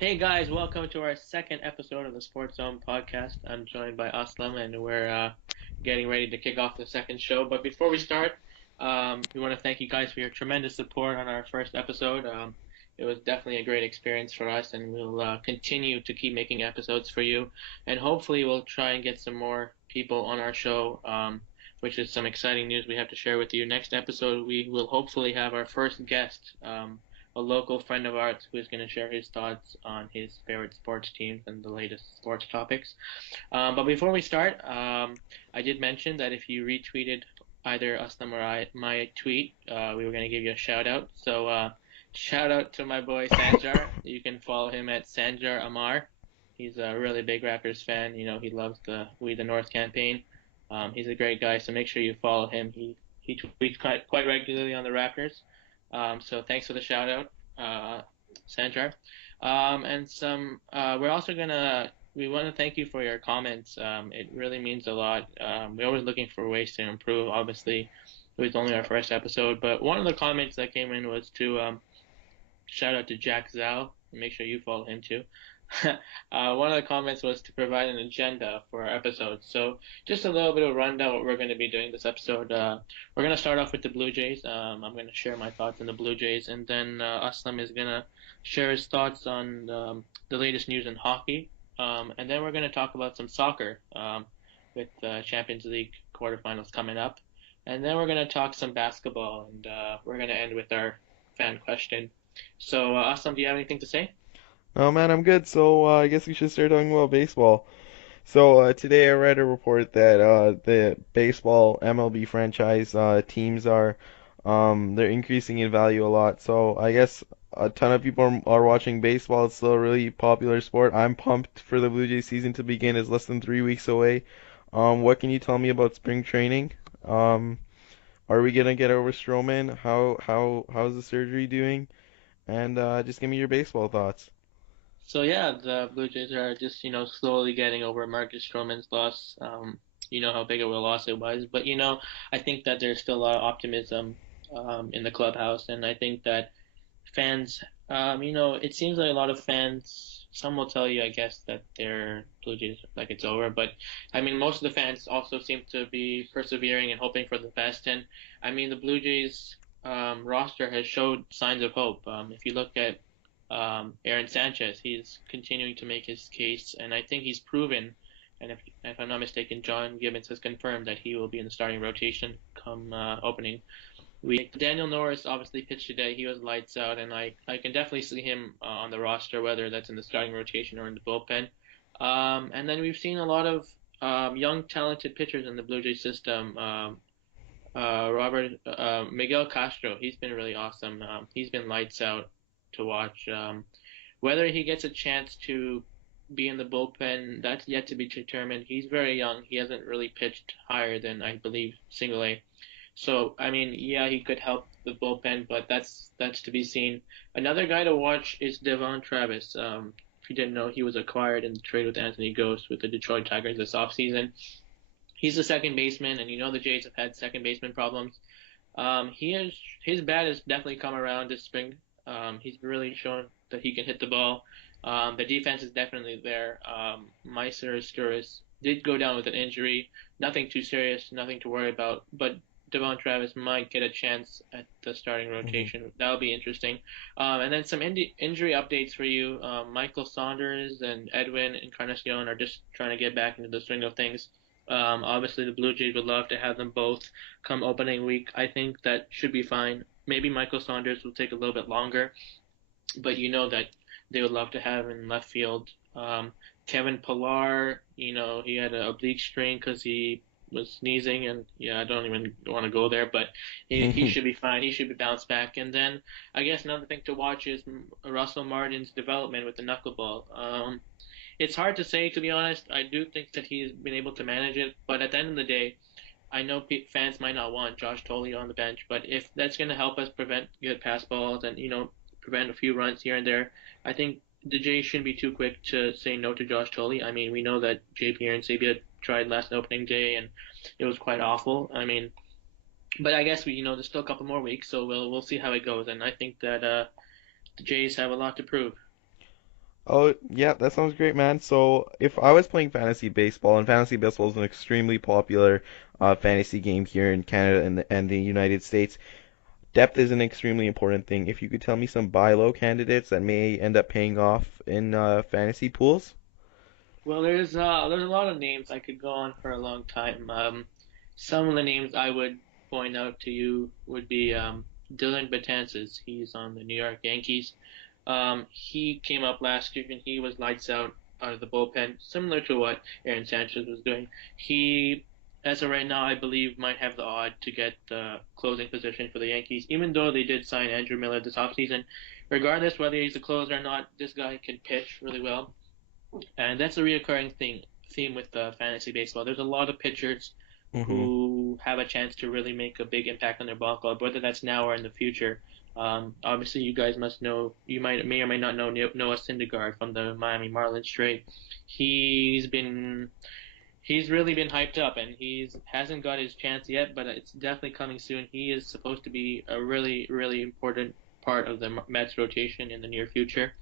Hey guys, welcome to our second episode of the Sports Zone podcast. I'm joined by Aslam, and we're getting ready to kick off the second show. But before we start, we want to thank you guys for your tremendous support on our first episode. It was definitely a great experience for us, and we'll continue to keep making episodes for you. And hopefully, we'll try and get some more people on our show, which is some exciting news we have to share with you. Next episode, we will hopefully have our first guest. A local friend of ours who is going to share his thoughts on his favorite sports teams and the latest sports topics. But before we start, I did mention that if you retweeted either Ustam or my tweet, we were going to give you a shout out. So shout out to my boy Sanjar. You can follow him at Sanjar Amar. He's a really big Raptors fan. He loves the We the North campaign. He's a great guy, so make sure you follow him. He tweets quite regularly on the Raptors. So thanks for the shout out, Sandra. And we're also we want to thank you for your comments. It really means a lot. We're always looking for ways to improve. Obviously, it was only our first episode, but one of the comments that came in was to shout out to Jack Zhao. Make sure you follow him too. One of the comments was to provide an agenda for our episodes. So just a little bit of rundown what we're going to be doing this episode. We're going to start off with the Blue Jays. I'm going to share my thoughts on the Blue Jays, and then Aslam is going to share his thoughts on the latest news in hockey. And then we're going to talk about some soccer with Champions League quarterfinals coming up. And then we're going to talk some basketball, and we're going to end with our fan question. So, Aslam, do you have anything to say? Oh man, I'm good. I guess we should start talking about baseball. Today I read a report that the baseball MLB franchise teams they're increasing in value a lot. So I guess a ton of people are watching baseball. It's still a really popular sport. I'm pumped for the Blue Jays season to begin. It's less than 3 weeks away. What can you tell me about spring training? Um, are we gonna get over Stroman? How's the surgery doing? And just give me your baseball thoughts. So yeah, the Blue Jays are just, slowly getting over Marcus Stroman's loss. You know how big of a loss it was, but I think that there's still a lot of optimism in the clubhouse, and I think that fans, it seems like a lot of fans, some will tell you, I guess, that their Blue Jays like it's over, but I mean, most of the fans also seem to be persevering and hoping for the best. And I mean, the Blue Jays roster has showed signs of hope. If you look at Aaron Sanchez, he's continuing to make his case, and I think he's proven. And if I'm not mistaken, John Gibbons has confirmed that he will be in the starting rotation come opening week. Daniel Norris obviously pitched today. He was lights out, and I can definitely see him on the roster, whether that's in the starting rotation or in the bullpen. And then we've seen a lot of young, talented pitchers in the Blue Jays system. Robert Miguel Castro, he's been really awesome. He's been lights out to watch. Whether he gets a chance to be in the bullpen, that's yet to be determined. He's very young. He hasn't really pitched higher than I believe single A. So I mean, yeah, he could help the bullpen, but that's to be seen. Another guy to watch is Devon Travis. If you didn't know, he was acquired in the trade with Anthony Ghost with the Detroit Tigers this offseason. He's the second baseman, and the Jays have had second baseman problems. His bat has definitely come around this spring. He's really shown that he can hit the ball. The defense is definitely there. Meiser Sturis did go down with an injury. Nothing too serious, nothing to worry about. But Devon Travis might get a chance at the starting Mhm. rotation. That'll be interesting. And then some injury updates for you. Michael Saunders and Edwin Encarnacion are just trying to get back into the swing of things. Obviously, the Blue Jays would love to have them both come opening week. I think that should be fine. Maybe Michael Saunders will take a little bit longer, but that they would love to have in left field. Kevin Pillar, he had an oblique strain because he was sneezing, and yeah, I don't even want to go there, but he should be fine. He should be bounced back. And then I guess another thing to watch is Russell Martin's development with the knuckleball. It's hard to say, to be honest. I do think that he's been able to manage it, but at the end of the day, I know fans might not want Josh Tolley on the bench, but if that's going to help us prevent good pass balls and prevent a few runs here and there, I think the Jays shouldn't be too quick to say no to Josh Tolley. I mean, we know that JP and Sabia tried last opening day and it was quite awful. I mean, but I guess there's still a couple more weeks, so we'll see how it goes. And I think that the Jays have a lot to prove. Oh, yeah, that sounds great, man. So, if I was playing fantasy baseball, and fantasy baseball is an extremely popular fantasy game here in Canada and the United States, depth is an extremely important thing. If you could tell me some buy low candidates that may end up paying off in fantasy pools. Well, there's a lot of names I could go on for a long time. Some of the names I would point out to you would be Dylan Betances. He's on the New York Yankees. He came up last year and he was lights out of the bullpen, similar to what Aaron Sanchez was doing. He, as of right now, I believe might have the odd to get the closing position for the Yankees, even though they did sign Andrew Miller this offseason. Regardless whether he's a closer or not, this guy can pitch really well. And that's a reoccurring theme with fantasy baseball. There's a lot of pitchers Mm-hmm. who have a chance to really make a big impact on their ball club, whether that's now or in the future. Obviously, you guys must know. You may or may not know Noah Syndergaard from the Miami Marlins trade. He's been he's really been hyped up, and he's hasn't got his chance yet, but it's definitely coming soon. He is supposed to be a really important part of the Mets rotation in the near future.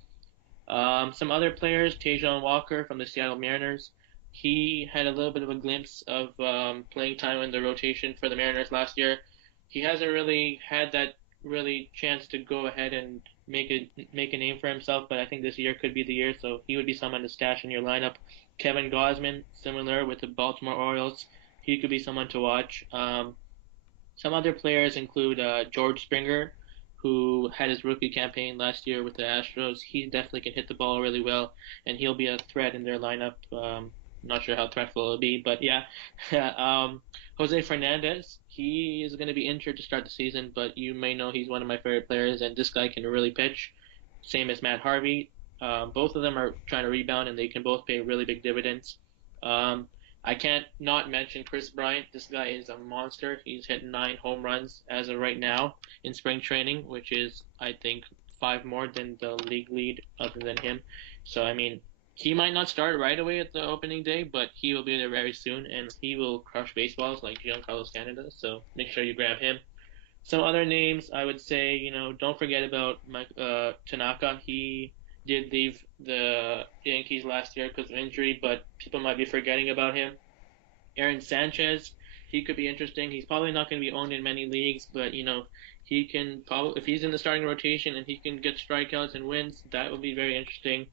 Some other players, Tajon Walker from the Seattle Mariners. He had a little bit of a glimpse of playing time in the rotation for the Mariners last year. He hasn't really had that really chance to go ahead and make a name for himself, but I think this year could be the year, so he would be someone to stash in your lineup. Kevin Gausman, similar with the Baltimore Orioles, he could be someone to watch. Some other players include George Springer, who had his rookie campaign last year with the Astros. He definitely can hit the ball really well, and he'll be a threat in their lineup. Not sure how threatful it'll be, but yeah. Jose Fernandez, he is going to be injured to start the season, but you may know he's one of my favorite players, and this guy can really pitch. Same as Matt Harvey. Both of them are trying to rebound, and they can both pay really big dividends. Um, I can't not mention Chris Bryant. This guy is a monster. He's hit 9 home runs as of right now in spring training, which is, I think, five more than the league lead other than him. So, I mean, he might not start right away at the opening day, but he will be there very soon, and he will crush baseballs like Giancarlo Canada. So make sure you grab him. Some other names I would say, don't forget about Mike Tanaka. He did leave the Yankees last year because of injury, but people might be forgetting about him. Aaron Sanchez, he could be interesting. He's probably not going to be owned in many leagues, but he can probably if he's in the starting rotation and he can get strikeouts and wins, that would be very interesting.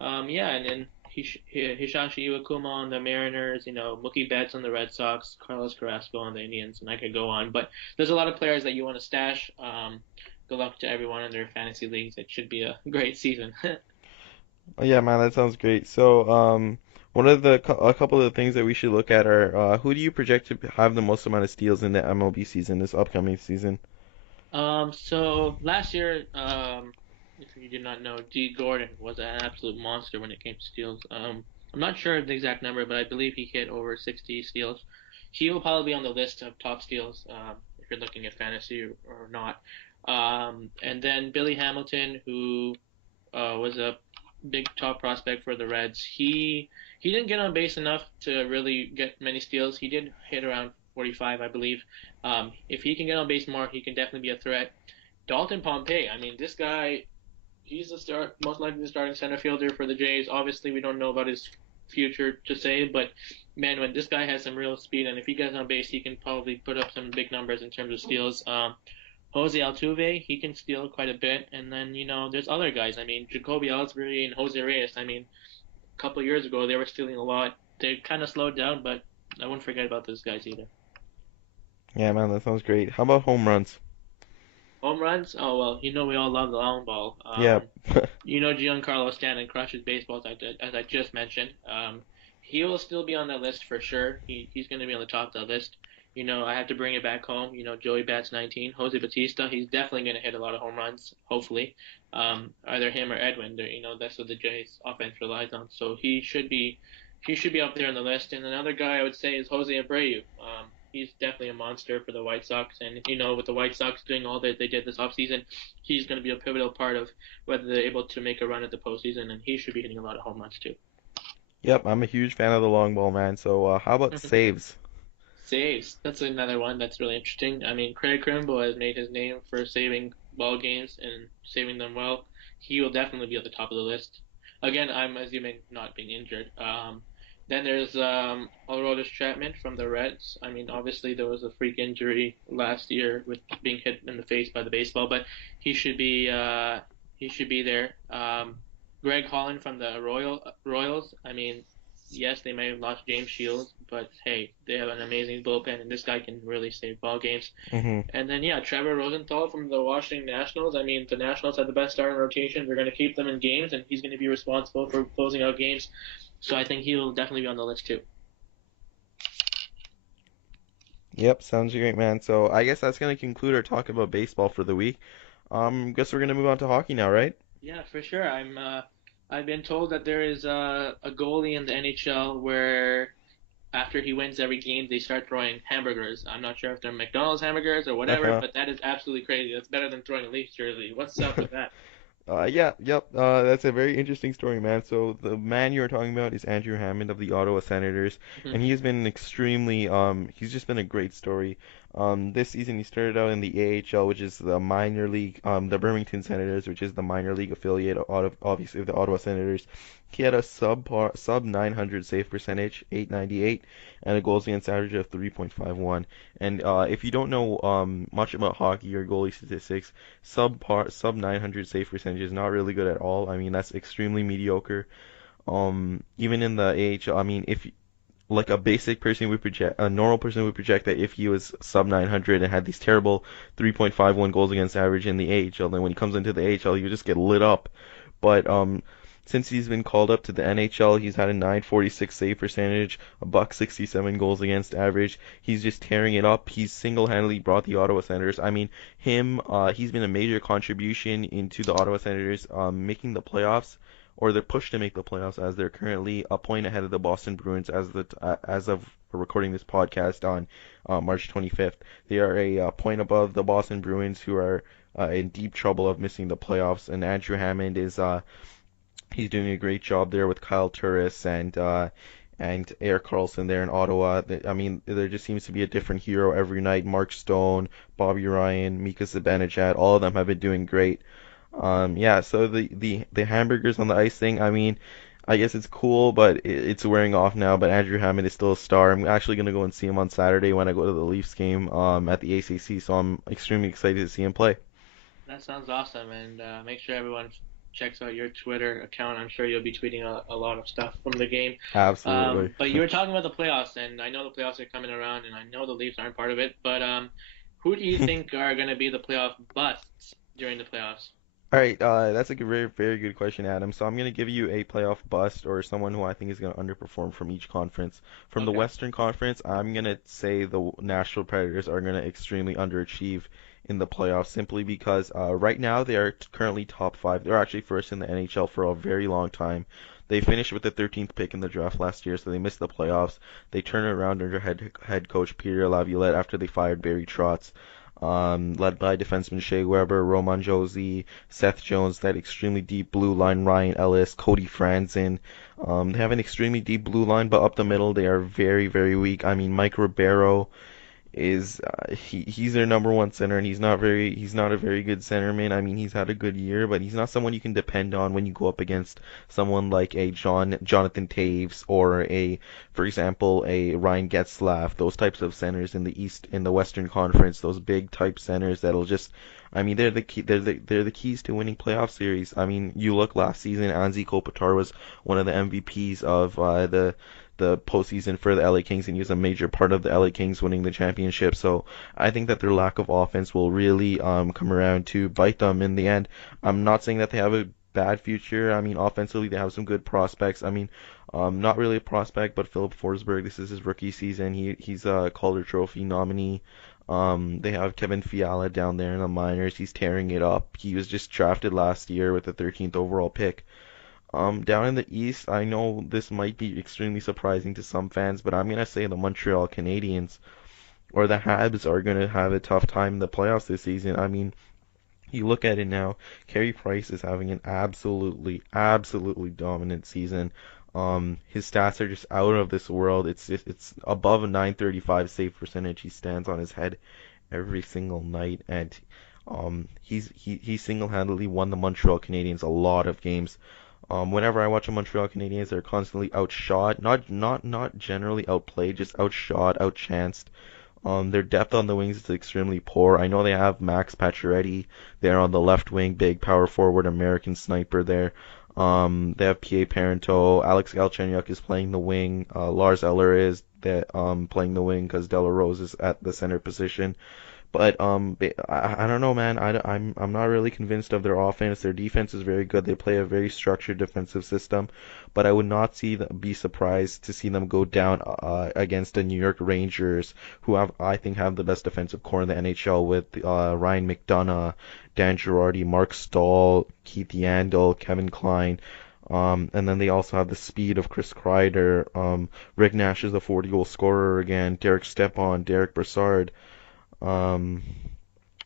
Yeah, and then Hisashi Iwakuma on the Mariners, Mookie Betts on the Red Sox, Carlos Carrasco on the Indians, and I could go on. But there's a lot of players that you want to stash. Good luck to everyone in their fantasy leagues. It should be a great season. Oh, yeah, man, that sounds great. So, one of a couple of the things that we should look at are who do you project to have the most amount of steals in the MLB season, this upcoming season? So last year, if you did not know, D. Gordon was an absolute monster when it came to steals. I'm not sure of the exact number, but I believe he hit over 60 steals. He will probably be on the list of top steals if you're looking at fantasy or not. And then Billy Hamilton, who was a big top prospect for the Reds. He didn't get on base enough to really get many steals. He did hit around 45, I believe. If he can get on base more, he can definitely be a threat. Dalton Pompey, I mean, this guy, he's the most likely the starting center fielder for the Jays. Obviously, we don't know about his future to say, but man, when this guy has some real speed, and if he gets on base, he can probably put up some big numbers in terms of steals. Jose Altuve, he can steal quite a bit, and then there's other guys. I mean, Jacoby Ellsbury and Jose Reyes. I mean, a couple of years ago they were stealing a lot. They kind of slowed down, but I wouldn't forget about those guys either. Yeah, man, that sounds great. How about home runs? Home runs? Oh well, we all love the long ball. Yeah. Giancarlo Stanton crushes baseballs as I just mentioned. He will still be on that list for sure. He's going to be on the top of the list. I have to bring it back home. Joey Bats 19, Jose Batista. He's definitely going to hit a lot of home runs. Hopefully, either him or Edwin. That's what the Jays offense relies on. So he should be up there on the list. And another guy I would say is Jose Abreu. He's definitely a monster for the White Sox, and with the White Sox doing all that they did this offseason, he's going to be a pivotal part of whether they're able to make a run at the postseason, and he should be hitting a lot of home runs too. Yep, I'm a huge fan of the long ball, man. So, how about saves? Saves. That's another one that's really interesting. I mean, Craig Kimbrel has made his name for saving ball games and saving them well. He will definitely be at the top of the list. Again, I'm assuming not being injured. Then there's Aroldis Chapman from the Reds. I mean, obviously there was a freak injury last year with being hit in the face by the baseball, but he should be uh, he should be there. Greg Holland from the Royals. I mean, yes, they may have lost James Shields, but hey, they have an amazing bullpen, and this guy can really save ball games. Hmm. And then yeah, Trevor Rosenthal from the Washington Nationals. I mean, the Nationals have the best starting rotation. They're going to keep them in games, and he's going to be responsible for closing out games. So I think he'll definitely be on the list too. Yep, sounds great, man. So I guess that's gonna conclude our talk about baseball for the week. Guess we're gonna move on to hockey now, right? Yeah, for sure. I've been told that there is a goalie in the NHL where after he wins every game, they start throwing hamburgers. I'm not sure if they're McDonald's hamburgers or whatever, Uh-huh. but that is absolutely crazy. That's better than throwing a Leafs jersey. What's up with that? Yeah, yep. That's a very interesting story, man. So the man you're talking about is Andrew Hammond of the Ottawa Senators, and he's been extremely he's just been a great story. This season he started out in the AHL, which is the minor league, the Birmingham Senators, which is the minor league affiliate of obviously of the Ottawa Senators. He had a sub 900 save percentage, 898, and a goals against average of 3.51. And if you don't know much about hockey or goalie statistics, sub 900 save percentage is not really good at all. I mean, that's extremely mediocre. Even in the AHL, I mean, if like a basic person would project, a normal person would project that if he was sub 900 and had these terrible 3.51 goals against average in the AHL, then when he comes into the AHL, he would just get lit up. But since he's been called up to the NHL, he's had a 946 save percentage, a buck 67 goals against average. He's just tearing it up. He's single-handedly brought the Ottawa Senators. I mean, he's been a major contribution into the Ottawa Senators making the playoffs, or they're pushed to make the playoffs as they're currently a point ahead of the Boston Bruins as of recording this podcast on March 25th. They are a point above the Boston Bruins, who are in deep trouble of missing the playoffs. And Andrew Hammond is he's doing a great job there with Kyle Turris and Eric Carlson there in Ottawa. I mean, there just seems to be a different hero every night. Mark Stone, Bobby Ryan, Mika Zibanejad, all of them have been doing great. Yeah, so the hamburgers on the ice thing, I mean, I guess it's cool, but it's wearing off now. But Andrew Hammond is still a star. I'm actually gonna go and see him on Saturday when I go to the Leafs game at the ACC. So I'm extremely excited to see him play. That sounds awesome, and make sure everyone checks out your Twitter account. I'm sure you'll be tweeting a lot of stuff from the game. Absolutely. But you were talking about the playoffs, and I know the playoffs are coming around, and I know the Leafs aren't part of it. But who do you think are going to be the playoff busts during the playoffs? All right, that's a very, very good question, Adam. So I'm going to give you a playoff bust or someone who I think is going to underperform from each conference. From the Okay. Western Conference, I'm going to say the Nashville Predators are going to extremely underachieve in the playoffs simply because right now they are currently top five. They're actually first in the NHL for a very long time. They finished with the 13th pick in the draft last year, so they missed the playoffs. They turned it around under head coach Peter Laviolette after they fired Barry Trotz, led by defenseman Shea Weber, Roman Josi, Seth Jones, that extremely deep blue line, Ryan Ellis, Cody Franzen. They have an extremely deep blue line, but up the middle they are very, very weak. I mean, Mike Ribeiro is he's their number one center, and he's not a very good centerman. I mean, he's had a good year, but he's not someone you can depend on when you go up against someone like a Jonathan Taves or for example, a Ryan Getzlaf. Those types of centers in the Western Conference, those big type centers that'll just, I mean, they're the keys to winning playoff series. I mean, you look last season, Anze Kopitar was one of the MVPs of the postseason for the LA Kings, and he was a major part of the LA Kings winning the championship. So I think that their lack of offense will really come around to bite them in the end. I'm not saying that they have a bad future. I mean, offensively they have some good prospects. I mean, not really a prospect, but Philip Forsberg. This is his rookie season. He's a Calder Trophy nominee. They have Kevin Fiala down there in the minors. He's tearing it up. He was just drafted last year with the 13th overall pick. Down in the East, I know this might be extremely surprising to some fans, but I'm gonna say the Montreal Canadiens or the Habs are gonna have a tough time in the playoffs this season. I mean, you look at it now, Carey Price is having an absolutely dominant season. His stats are just out of this world. It's above a 935 save percentage. He stands on his head every single night, and he single-handedly won the Montreal Canadiens a lot of games. Whenever I watch the Montreal Canadiens, they're constantly outshot, not generally outplayed, just outshot, outchanced. Their depth on the wings is extremely poor. I know they have Max Pacioretty there on the left wing, big power forward, American sniper there. They have P.A. Parento. Alex Galchenyuk is playing the wing. Lars Eller is playing the wing because Delarose is at the center position. But I don't know, man. I'm not really convinced of their offense. Their defense is very good. They play a very structured defensive system, but I would not be surprised to see them go down against the New York Rangers, who I think have the best defensive core in the NHL with Ryan McDonough, Dan Girardi, Mark Stahl, Keith Yandel, Kevin Klein. And then they also have the speed of Chris Kreider. Rick Nash is a 40-goal scorer again. Derek Stepan, Derek Brassard. Um,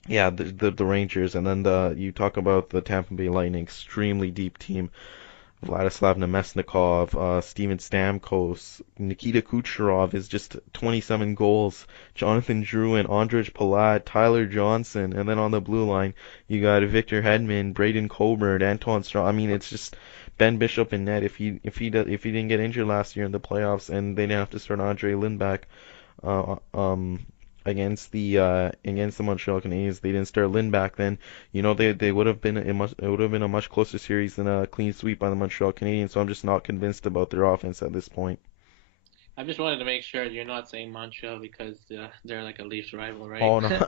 yeah, the Rangers, and then the you talk about the Tampa Bay Lightning, extremely deep team. Vladislav Nemesnikov, Steven Stamkos, Nikita Kucherov is just 27 goals. Jonathan Drouin, Andrej Palat, Tyler Johnson, and then on the blue line you got Victor Hedman, Braden Coburn, Anton Straw. I mean, it's just Ben Bishop in net. If he didn't get injured last year in the playoffs, and they didn't have to start Andre Lindback, uh, um, against the Montreal Canadiens. They didn't start Lindback then. They would have been it would have been a much closer series than a clean sweep by the Montreal Canadiens. So I'm just not convinced about their offense at this point. I just wanted to make sure you're not saying Montreal because they're like a Leafs rival, right? Oh no,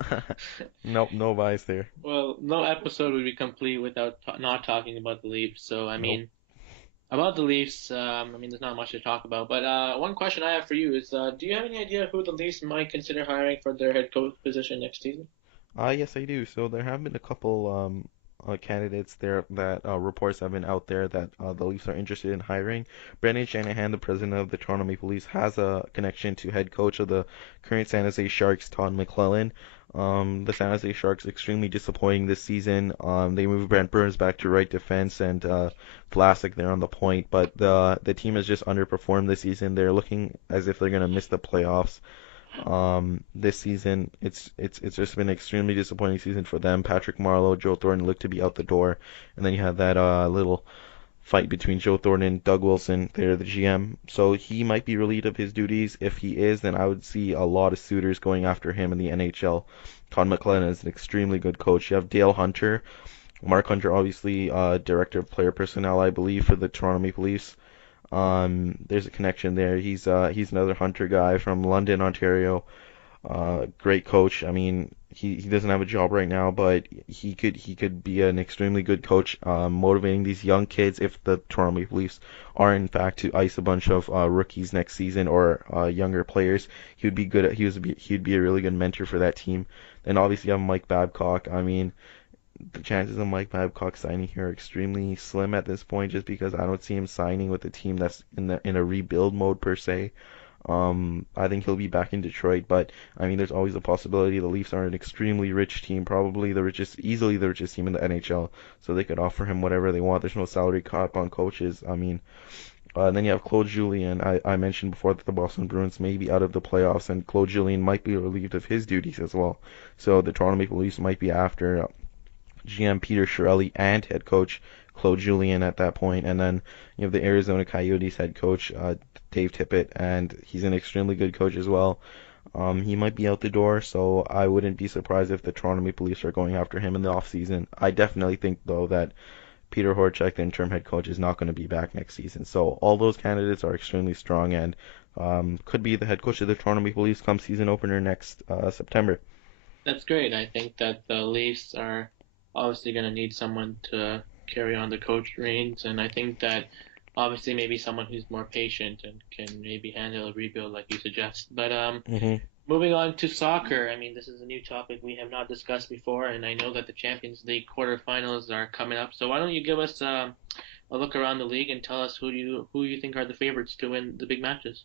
nope, no bias there. Well, no episode would be complete without not talking about the Leafs. So, I Nope. mean, about the Leafs, I mean, there's not much to talk about. But one question I have for you is, do you have any idea who the Leafs might consider hiring for their head coach position next season? Yes, I do. So there have been a couple candidates there that reports have been out there that the Leafs are interested in hiring. Brendan Shanahan, the president of the Toronto Maple Leafs, has a connection to head coach of the current San Jose Sharks, Todd McClellan. The San Jose Sharks extremely disappointing this season. They moved Brent Burns back to right defense and Vlasic there on the point, but the team has just underperformed this season. They're looking as if they're going to miss the playoffs. This season, it's just been an extremely disappointing season for them. Patrick Marleau, Joe Thornton look to be out the door, and then you had that little fight between Joe Thornton and Doug Wilson. They're the GM, so he might be relieved of his duties. If he is, then I would see a lot of suitors going after him in the NHL. Todd McLellan is an extremely good coach. You have Dale Hunter, Mark Hunter, obviously director of player personnel, I believe, for the Toronto Maple Leafs. There's a connection there. He's another Hunter guy from London, Ontario. Great coach. I mean, he doesn't have a job right now, but he could be an extremely good coach, motivating these young kids if the Toronto Maple Leafs are in fact to ice a bunch of rookies next season or younger players. He would be good at he'd be a really good mentor for that team. Then obviously you have Mike Babcock. I mean, the chances of Mike Babcock signing here are extremely slim at this point, just because I don't see him signing with a team that's in a rebuild mode per se. I think he'll be back in Detroit, but I mean, there's always a possibility. The Leafs are an extremely rich team, probably easily the richest team in the NHL, so they could offer him whatever they want. There's no salary cap on coaches. I mean, then you have Claude Julien. I mentioned before that the Boston Bruins may be out of the playoffs, and Claude Julien might be relieved of his duties as well. So the Toronto Maple Leafs might be after GM Peter Chiarelli and head coach Claude Julien at that point, and then you have the Arizona Coyotes head coach Dave Tippett, and he's an extremely good coach as well. He might be out the door, so I wouldn't be surprised if the Toronto Maple Leafs are going after him in the offseason. I definitely think, though, that Peter Horchak, the interim head coach, is not going to be back next season. So all those candidates are extremely strong and could be the head coach of the Toronto Maple Leafs come season opener next September. That's great. I think that the Leafs are obviously going to need someone to carry on the coach reins, and I think that obviously maybe someone who's more patient and can maybe handle a rebuild like you suggest. But Hmm. moving on to soccer, I mean, this is a new topic we have not discussed before, and I know that the Champions League quarterfinals are coming up. So why don't you give us a look around the league and tell us who you think are the favorites to win the big matches?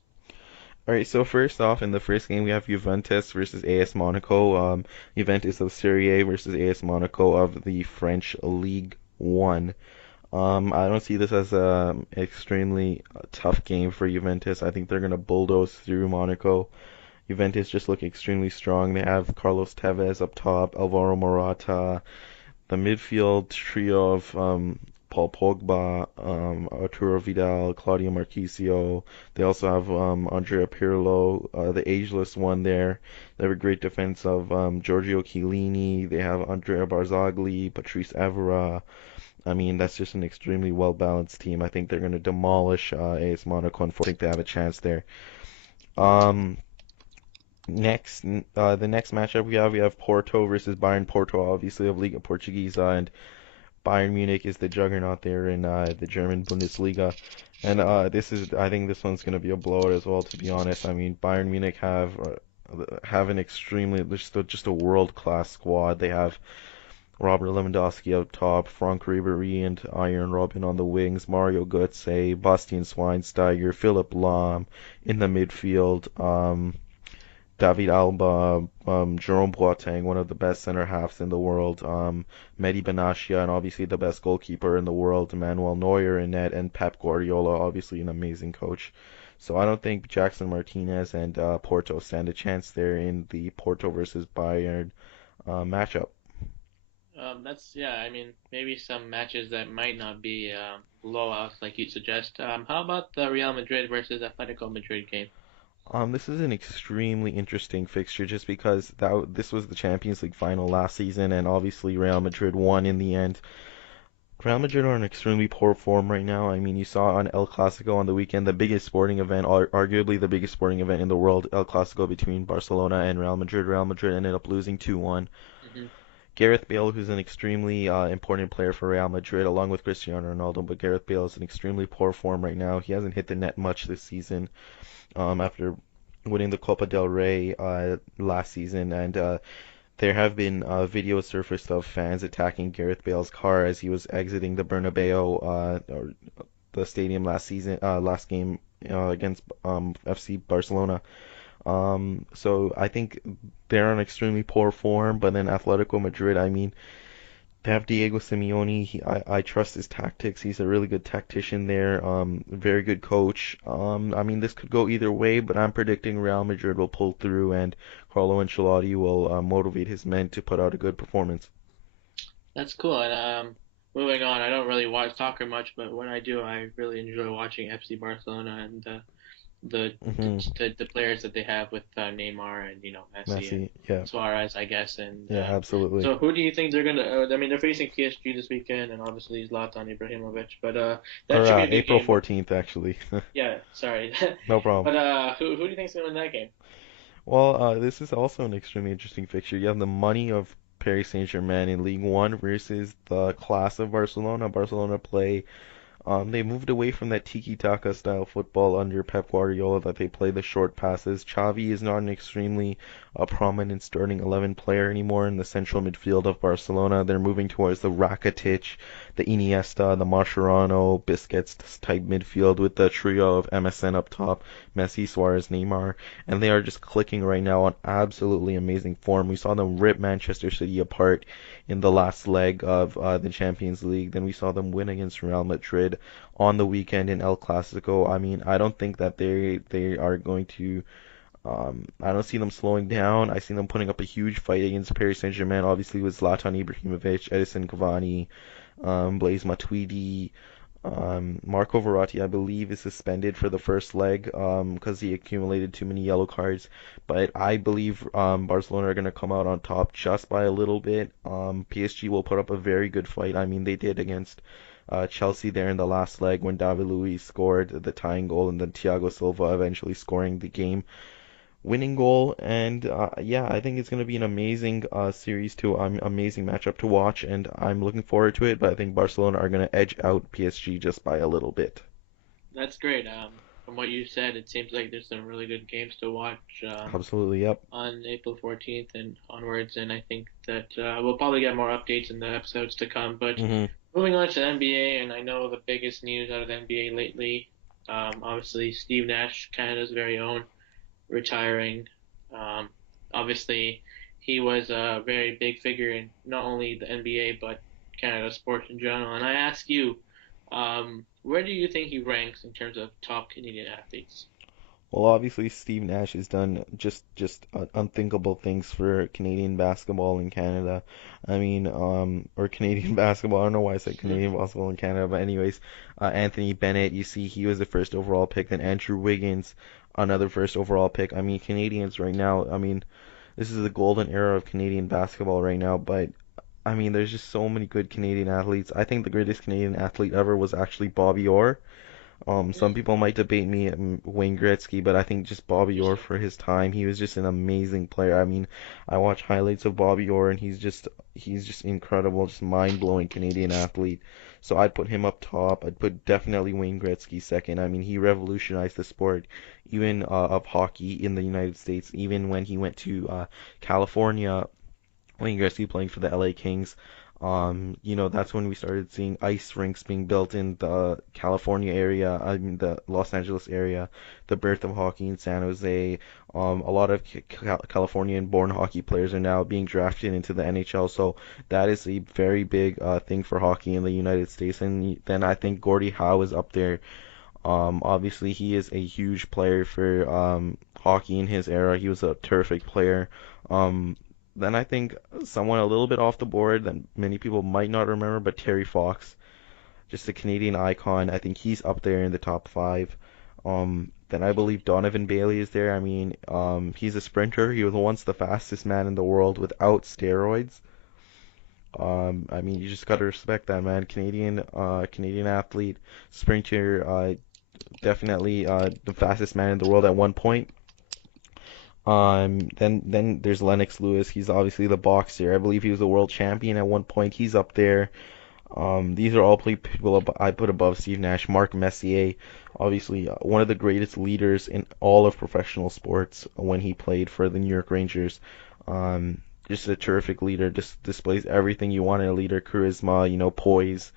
All right, so first off, in the first game, we have Juventus versus AS Monaco. Juventus of Serie A versus AS Monaco of the French League One. I don't see this as a extremely tough game for Juventus. I think they're gonna bulldoze through Monaco. Juventus just look extremely strong. They have Carlos Tevez up top, Alvaro Morata, the midfield trio of Paul Pogba, Arturo Vidal, Claudio Marchisio. They also have Andrea Pirlo, the ageless one there. They have a great defense of Giorgio Chiellini. They have Andrea Barzagli, Patrice Evra. I mean, that's just an extremely well-balanced team. I think they're going to demolish AS Monaco, and I think they have a chance there. Um, the next matchup we have Porto versus Bayern. Porto, obviously, of Liga Portuguesa, and Bayern Munich is the juggernaut there in the German Bundesliga. And I think this one's going to be a blowout as well, to be honest. I mean, Bayern Munich have an extremely just a world-class squad. They have Robert Lewandowski out top, Frank Ribery and Iron Robin on the wings, Mario Götze, Bastian Schweinsteiger, Philipp Lahm in the midfield, David Alba, Jerome Boateng, one of the best center halves in the world, Mehdi Benatia, and obviously the best goalkeeper in the world, Manuel Neuer in net, and Pep Guardiola, obviously an amazing coach. So I don't think Jackson Martinez and Porto stand a chance there in the Porto versus Bayern matchup. That's yeah. I mean, maybe some matches that might not be blowouts like you suggest. How about the Real Madrid versus Atletico Madrid game? This is an extremely interesting fixture just because this was the Champions League final last season, and obviously Real Madrid won in the end. Real Madrid are in extremely poor form right now. I mean, you saw on El Clasico on the weekend, the biggest sporting event, arguably the biggest sporting event in the world, El Clasico between Barcelona and Real Madrid. Real Madrid ended up losing 2-1. Hmm. Gareth Bale, who's an extremely important player for Real Madrid, along with Cristiano Ronaldo, but Gareth Bale is in extremely poor form right now. He hasn't hit the net much this season after winning the Copa del Rey last season, and there have been videos surfaced of fans attacking Gareth Bale's car as he was exiting the Bernabeu, or the stadium last game against FC Barcelona. So I think they're on extremely poor form, but then Atletico Madrid, I mean, they have Diego Simeone. I trust his tactics. He's a really good tactician there. Very good coach. I mean, this could go either way, but I'm predicting Real Madrid will pull through and Carlo Ancelotti will motivate his men to put out a good performance. That's cool. And moving on, I don't really watch soccer much, but when I do, I really enjoy watching FC Barcelona and the the, Hmm. the players that they have with Neymar and Messi and Messi, yeah, Suarez, I guess. And yeah, absolutely. so, who do you think they're gonna? I mean, they're facing PSG this weekend, and obviously Zlatan Ibrahimovic. But that Or should be a good April game. But 14th, actually. yeah, sorry. No problem. But who do you think's gonna win that game? Well, this is also an extremely interesting fixture. You have the money of Paris Saint-Germain in League One versus the class of Barcelona. Barcelona play they moved away from that tiki-taka style football under Pep Guardiola that they play the short passes. Xavi is not an extremely prominent starting 11 player anymore in the central midfield of Barcelona. They're moving towards the Rakitic, the Iniesta, the Mascherano, Busquets type midfield with the trio of MSN up top, Messi, Suarez, Neymar, and they are just clicking right now on absolutely amazing form. We saw them rip Manchester City apart in the last leg of the Champions League. Then we saw them win against Real Madrid on the weekend in El Clasico. I mean, I don't think that they are going to. I don't see them slowing down. I see them putting up a huge fight against Paris Saint-Germain, obviously with Zlatan Ibrahimovic, Edison Cavani, Blaise Matuidi, Marco Verratti, I believe, is suspended for the first leg because he accumulated too many yellow cards. But I believe Barcelona are going to come out on top just by a little bit. PSG will put up a very good fight. I mean, they did against Chelsea there in the last leg when David Luiz scored the tying goal and then Thiago Silva eventually scoring the game winning goal. And yeah, I think it's going to be an amazing series to amazing matchup to watch, and I'm looking forward to it. But I think Barcelona are going to edge out PSG just by a little bit. That's great. From what you said, it seems like there's some really good games to watch Absolutely, yep. on April 14th and onwards, and I think that we'll probably get more updates in the episodes to come. But Hmm. moving on to the NBA, and I know the biggest news out of the NBA lately, obviously Steve Nash, Canada's very own, retiring. Um, Obviously, he was a very big figure in not only the NBA but Canada sports in general. And I ask you, where do you think he ranks in terms of top Canadian athletes? Well, obviously, Steve Nash has done just unthinkable things for Canadian basketball in Canada. I mean, or Canadian basketball. I don't know why I said Canadian basketball in Canada, but anyways, Anthony Bennett. You see, he was the first overall pick. Then Andrew Wiggins, another first overall pick. I mean, Canadians right now. I mean, this is the golden era of Canadian basketball right now. But I mean, there's just so many good Canadian athletes. I think the greatest Canadian athlete ever was actually Bobby Orr. Some people might debate me, Wayne Gretzky, but I think just Bobby Orr Interesting. for his time, he was just an amazing player. I mean, I watch highlights of Bobby Orr, and he's just incredible, just mind-blowing Canadian athlete. So I'd put him up top. I'd put definitely Wayne Gretzky second. I mean, he revolutionized the sport, even of hockey in the United States. Even when he went to California, Wayne Gretzky playing for the LA Kings. That's when we started seeing ice rinks being built in the California area, I mean the Los Angeles area, the birth of hockey in San Jose. A lot of Californian-born hockey players are now being drafted into the NHL, so that is a very big thing for hockey in the United States. And then I think Gordie Howe is up there. Obviously, he is a huge player for hockey in his era. He was a terrific player. Then I think someone a little bit off the board that many people might not remember, but Terry Fox, just a Canadian icon. I think he's up there in the top five. Then I believe Donovan Bailey is there. I mean, he's a sprinter. He was once the fastest man in the world without steroids. I mean, you just gotta respect that man. Canadian athlete, sprinter, definitely the fastest man in the world at one point. Then there's Lennox Lewis. He's obviously the boxer. I believe he was a world champion at one point. He's up there. These are all people I put above Steve Nash. Mark Messier, obviously one of the greatest leaders in all of professional sports when he played for the New York Rangers. Um, just a terrific leader. Just displays everything you want in a leader: charisma, poise,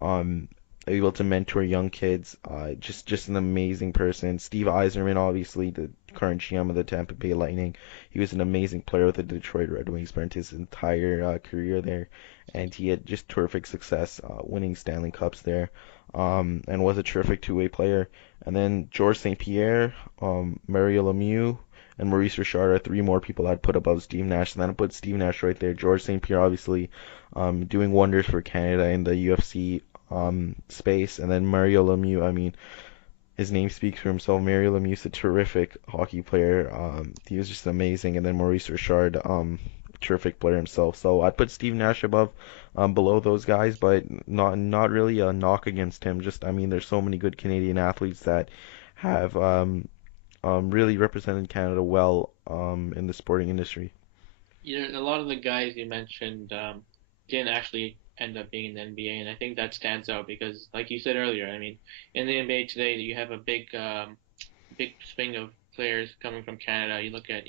um, able to mentor young kids. Just an amazing person. Steve Yzerman, obviously the current GM of the Tampa Bay Lightning. He was an amazing player with the Detroit Red Wings. Spent his entire career there, and he had just terrific success, winning Stanley Cups there. And was a terrific two-way player. And then Georges St. Pierre, Mario Lemieux, and Maurice Richard are three more people I'd put above Steve Nash. And then I put Steve Nash right there. Georges St. Pierre, obviously, doing wonders for Canada in the UFC space. And then Mario Lemieux, I mean, his name speaks for himself. Mario Lemieux is a terrific hockey player. He was just amazing. And then Maurice Richard, terrific player himself. So I'd put Steve Nash below those guys, but not really a knock against him. Just, I mean, there's so many good Canadian athletes that have really represented Canada well in the sporting industry. A lot of the guys you mentioned didn't actually end up being in the NBA, and I think that stands out because, like you said earlier, I mean, in the NBA today, you have a big swing of players coming from Canada. You look at,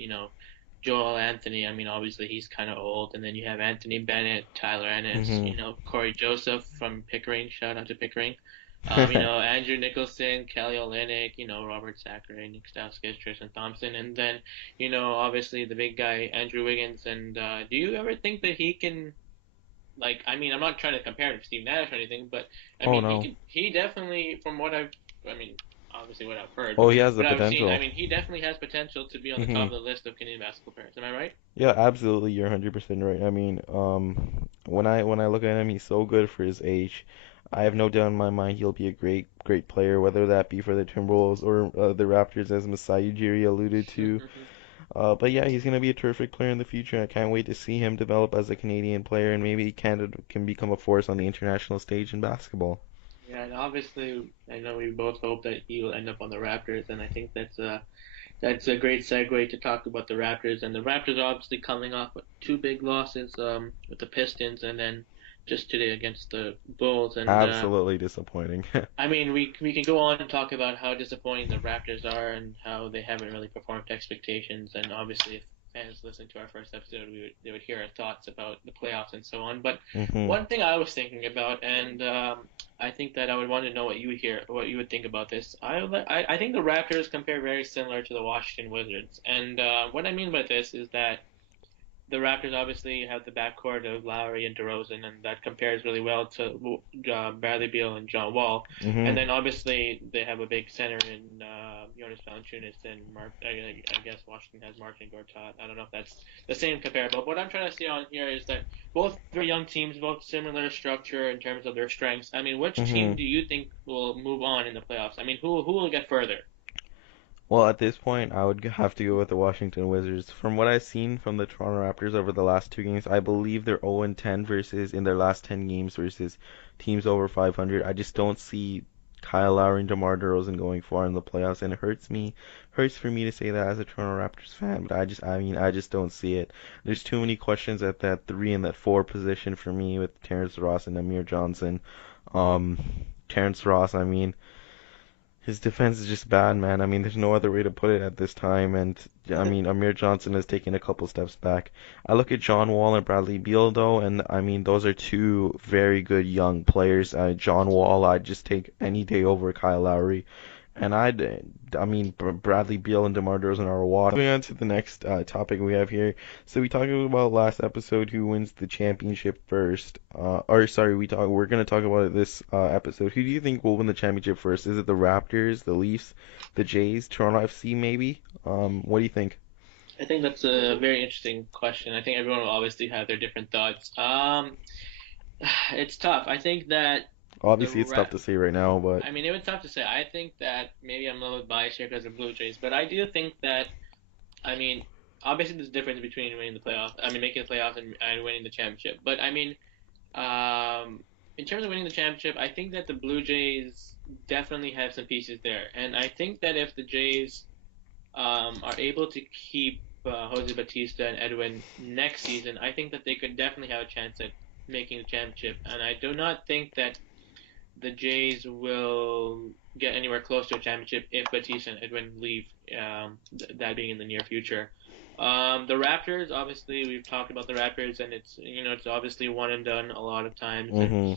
Joel Anthony. I mean, obviously he's kind of old, and then you have Anthony Bennett, Tyler Ennis, Hmm. Corey Joseph from Pickering. Shout out to Pickering. Andrew Nicholson, Kelly Olynyk, Robert Zachary, Nick Stauskas, Tristan Thompson, and then, obviously the big guy, Andrew Wiggins. And do you ever think that he can, like, I mean, I'm not trying to compare him to Steve Nash or anything, but I Oh mean, no. he definitely, from what I mean, obviously what I've heard, Oh, but he has the what I've seen, I potential. mean, he definitely has potential to be on the top Hmm. of the list of Canadian basketball players. Am I right? Yeah, absolutely. You're 100% right. I mean, when I look at him, he's so good for his age. I have no doubt in my mind he'll be a great player, whether that be for the Timberwolves or the Raptors, as Masai Ujiri alluded to. But yeah, he's gonna be a terrific player in the future. I can't wait to see him develop as a Canadian player, and maybe Canada can become a force on the international stage in basketball. Yeah, and obviously, I know we both hope that he will end up on the Raptors, and I think that's a great segue to talk about the Raptors. And the Raptors are obviously coming off with two big losses, with the Pistons, and then just today against the Bulls. And Absolutely disappointing. I mean, we can go on and talk about how disappointing the Raptors are and how they haven't really performed to expectations. And obviously, if fans listened to our first episode, they would hear our thoughts about the playoffs and so on. But Hmm. one thing I was thinking about, and I think that I would want to know what you would think about this. I think the Raptors compare very similar to the Washington Wizards, and what I mean by this is that the Raptors obviously have the backcourt of Lowry and DeRozan, and that compares really well to Bradley Beal and John Wall. And Mhm. then obviously they have a big center in Jonas Valanciunas and Mark. I guess Washington has Marcin Gortat. I don't know if that's the same comparable. But what I'm trying to say on here is that both very young teams, both similar structure in terms of their strengths. I mean, which team Mhm. do you think will move on in the playoffs? I mean, who will get further? Well, at this point, I would have to go with the Washington Wizards. From what I've seen from the Toronto Raptors over the last two games, I believe they're 0-10 versus in their last 10 games versus teams over 500. I just don't see Kyle Lowry and DeMar DeRozan going far in the playoffs, and it hurts for me to say that as a Toronto Raptors fan, but I just don't see it. There's too many questions at that three and that four position for me with Terrence Ross and Amir Johnson. Um, Terrence Ross, I mean. His defense is just bad, man. I mean, there's no other way to put it at this time. And I mean, Amir Johnson has taken a couple steps back. I look at John Wall and Bradley Beal, though, and I mean, those are two very good young players. John Wall, I'd just take any day over Kyle Lowry. And I mean, Bradley Beal and DeMar DeRozan are a wash. Moving on to the next topic we have here. So we talked about last episode who wins the championship first. Or sorry, we're gonna talk about it this episode. Who do you think will win the championship first? Is it the Raptors, the Leafs, the Jays, Toronto FC maybe? What do you think? I think that's a very interesting question. I think everyone will obviously have their different thoughts. It's tough. I think that the Obviously, it's tough Ra- to say right now, but I mean, it was tough to say. I think that maybe I'm a little biased here because of Blue Jays, but I do think that I mean, obviously there's a difference between winning the playoff. I mean, making the playoffs and winning the championship. But I mean, in terms of winning the championship, I think that the Blue Jays definitely have some pieces there, and I think that if the Jays are able to keep Jose Batista and Edwin next season, I think that they could definitely have a chance at making the championship. And I do not think that the Jays will get anywhere close to a championship if Batista and Edwin leave, that being in the near future. The Raptors, obviously, we've talked about the Raptors, and it's obviously one and done a lot of times. And hmm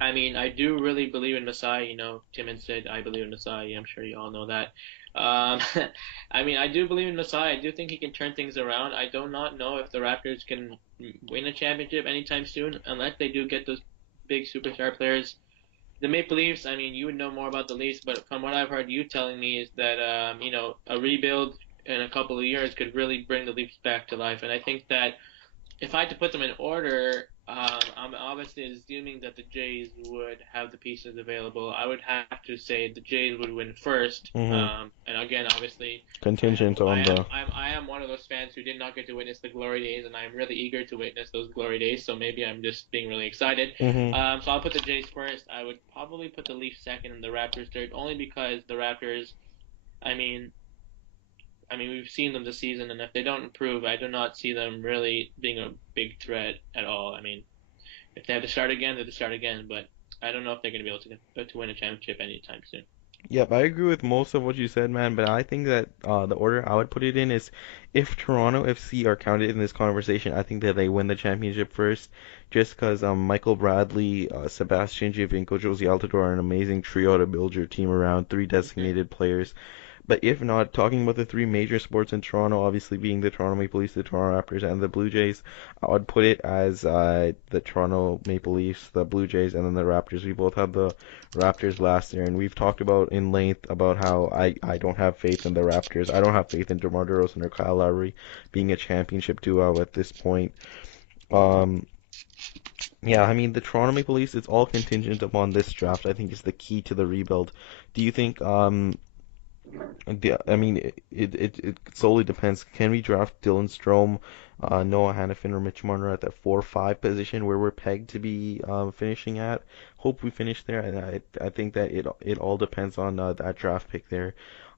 I mean, I do really believe in Masai. Tim said I believe in Masai. I'm sure you all know that. Um, I mean, I do believe in Masai. I do think he can turn things around. I do not know if the Raptors can win a championship anytime soon, unless they do get those big superstar players. The Maple Leafs, I mean, you would know more about the Leafs, but from what I've heard you telling me is that a rebuild in a couple of years could really bring the Leafs back to life. And I think that if I had to put them in order, I'm obviously assuming that the Jays would have the pieces available. I would have to say the Jays would win first. hmm And again, obviously, Contingent on the. I am one of those fans who did not get to witness the glory days, and I'm really eager to witness those glory days. So maybe I'm just being really excited. hmm So I'll put the Jays first. I would probably put the Leafs second and the Raptors third, only because the Raptors. I mean, we've seen them this season, and if they don't improve, I do not see them really being a big threat at all. I mean, if they have to start again, they have to start again, but I don't know if they're going to be able to win a championship anytime soon. Yep, I agree with most of what you said, man, but I think that the order I would put it in is if Toronto FC are counted in this conversation, I think that they win the championship first, just because Michael Bradley, Sebastian Giovinco, Josie Altidore are an amazing trio to build your team around, three Hmm. designated players. But if not, talking about the three major sports in Toronto, obviously being the Toronto Maple Leafs, the Toronto Raptors, and the Blue Jays, I would put it as the Toronto Maple Leafs, the Blue Jays, and then the Raptors. We both had the Raptors last year, and we've talked about in length about how I don't have faith in the Raptors. I don't have faith in DeMar DeRozan or Kyle Lowry being a championship duo at this point. Um, yeah, I mean the Toronto Maple Leafs, it's all contingent upon this draft. I think is the key to the rebuild. Do you think I mean, it solely depends. Can we draft Dylan Strome, Noah Hannafin, or Mitch Marner at that 4-5 position where we're pegged to be finishing at? Hope we finish there, and I think that it all depends on that draft pick there.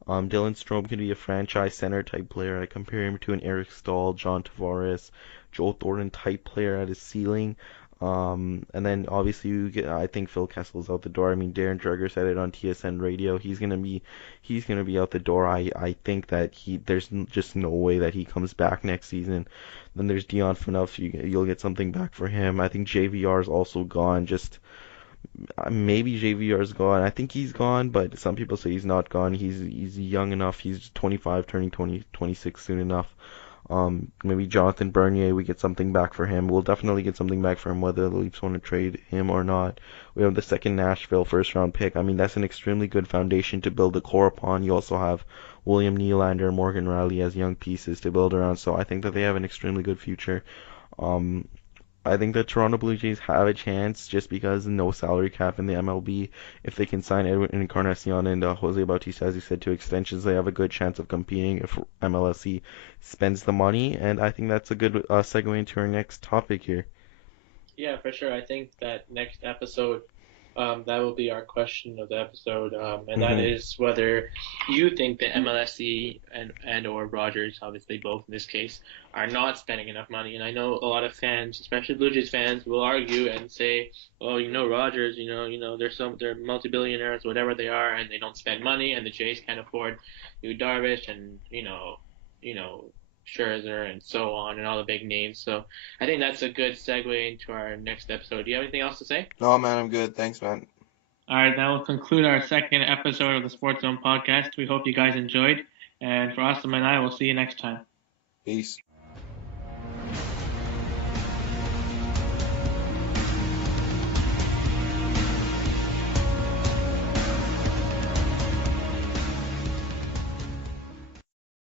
Dylan Strome can be a franchise center type player. I compare him to an Eric Stahl, John Tavares, Joel Thornton type player at his ceiling. And then obviously I think Phil Kessel's out the door. I mean, Darren Dreger said it on TSN radio. He's gonna be out the door. I think that there's just no way that he comes back next season. Then there's Dion Phaneuf. You'll get something back for him. I think JVR is also gone. Just maybe JVR is gone. I think he's gone, but some people say he's not gone. He's young enough. He's 25, turning 20, 26 soon enough. Maybe Jonathan Bernier, we get something back for him. We'll definitely get something back for him, whether the Leafs want to trade him or not. We have the second Nashville first round pick. I mean, that's an extremely good foundation to build a core upon. You also have William Nylander, Morgan Rielly as young pieces to build around. So I think that they have an extremely good future. Um, I think the Toronto Blue Jays have a chance just because no salary cap in the MLB. If they can sign Edwin Encarnacion and Jose Bautista, as you said, to extensions, they have a good chance of competing if MLSE spends the money. And I think that's a good segue into our next topic here. Yeah, for sure. I think that next episode, that will be our question of the episode, and that Hmm. is whether you think the MLSE and or Rogers, obviously both in this case, are not spending enough money. And I know a lot of fans, especially Blue Jays fans, will argue and say, "Oh, Rogers, they're multi-billionaires, whatever they are, and they don't spend money, and the Jays can't afford Darvish and you know, Scherzer and so on, and all the big names." So I think that's a good segue into our next episode. Do you have anything else to say? No, man, I'm good. Thanks, man. All right, that will conclude our second episode of the Sports Zone podcast. We hope you guys enjoyed. And for Austin and I, we'll see you next time. Peace.